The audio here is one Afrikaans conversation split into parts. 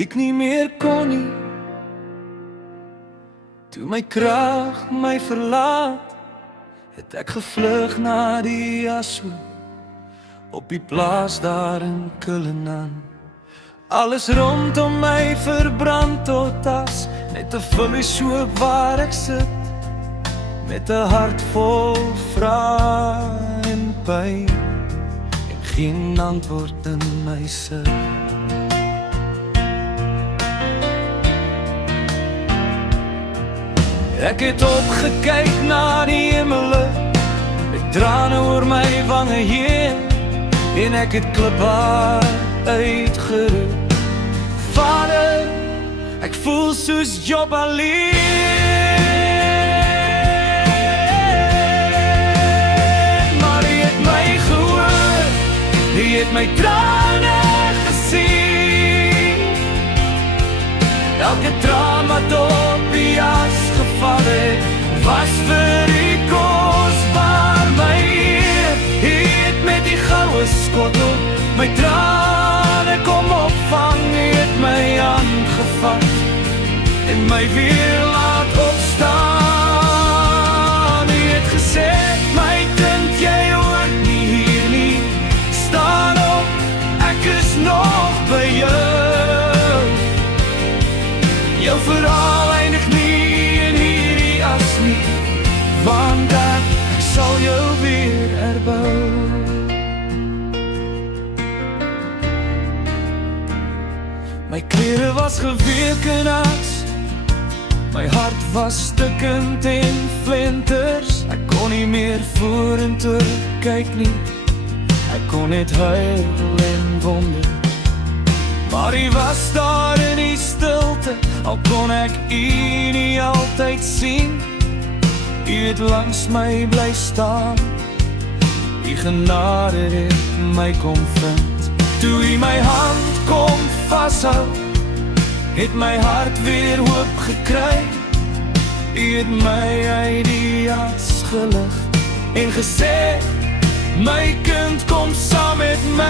ek nie meer kon nie, toe my krag my verlaat, het ek gevlug na die Asook, op die plaas daar in Cullinan. Alles rondom my verbrand tot as, net 'n vullishoop waar ek sit, met 'n hart vol vrae en pyn, en geen antwoord in my sig. Ek het opgekyk na die hemele, met trane oor my wange heen, en ek het klipbaar uitgeroep, Vader, ek voel soos Job alleen, maar U het my gehoor, U het my trane gesien, elke traan wat op U as geval het, was vir U kosbaar, my Heer, U het met die goue skottel my trane kom opvang, U het my aangevat en my weer laat opstaan. U het gesê, my kind, jy hoort nie hier nie, staan op, ek is nog by jou. Jou verhaal eindig nie in hierdie as nie, want ek sal jou weer herbou. My klere was geweek en as, my hart was stikkend en flenters, ek kon nie meer vorentoe kyk nie, ek kon net huil en wonder, maar U was daar in die stilte, al kon ek U nie altyd sien, U het langs my bly staan, U genade het my kom vind, toe U my hand kom vashou, het my hart weer hoop gekry, U het my uit die as gelig, en gesê, my kind, kom saam met my,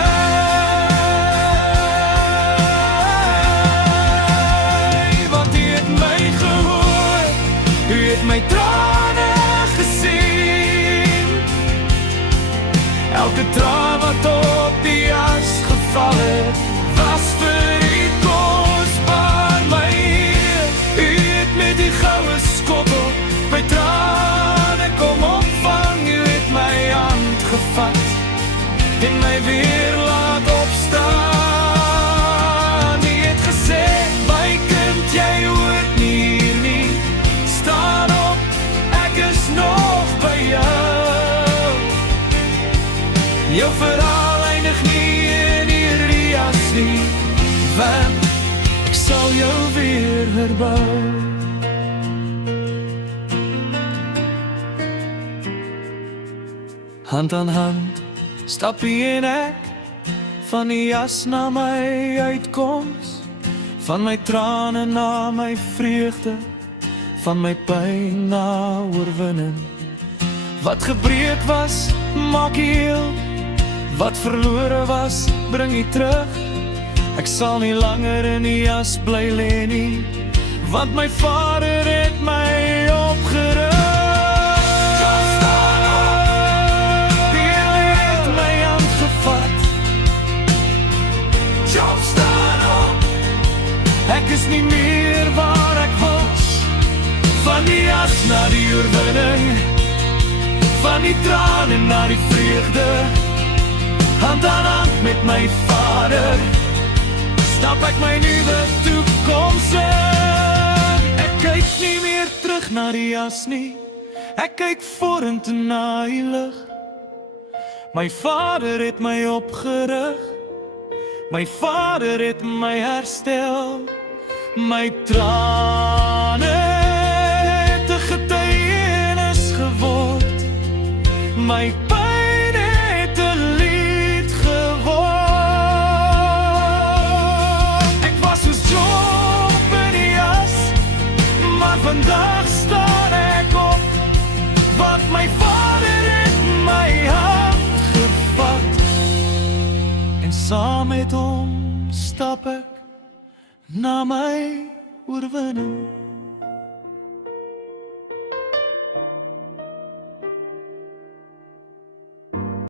want U het my gehoor, U het my trane gesien, elke traan wat op die as geval het, was vir U kosbaar, my Heer, U het met die goue skottel my trane kom opvang, U het my hand gevat en my weer laat opstaan. U het gesê, my kind, jy hoort nie hier nie, staan op, ek is nog by jou. Jou verhaal eindig nie in hierdie as nie, want ek sal jou weer herbou. Hand aan hand stap U en ek, van die jas na my uitkoms, van my trane na my vreugde, van my pyn na oorwinning. Wat gebreek was, maak U heel, wat verlore was, bring U terug. Ek sal nie langer in die jas bly lê nie, want my Vader het my opgerig. Die Here het my aangevat. Job, staan op. Ek is nie meer waar ek was, van die as na die oorwinning, van die trane na die vreugde, hand aan hand met my Vader, stap ek my nuwe toekoms in. Ek kyk nie meer terug na die as nie, ek kyk vorentoe na die lig. My Vader het my opgerig, my Vader het my herstel, my trane het 'n getuienis geword, my pyn het 'n lied geword. Ek was soos Job in die as, maar vandag staan ek op, want my Vader het my hand gevat, en saam met hom stap ek na my oorwinning.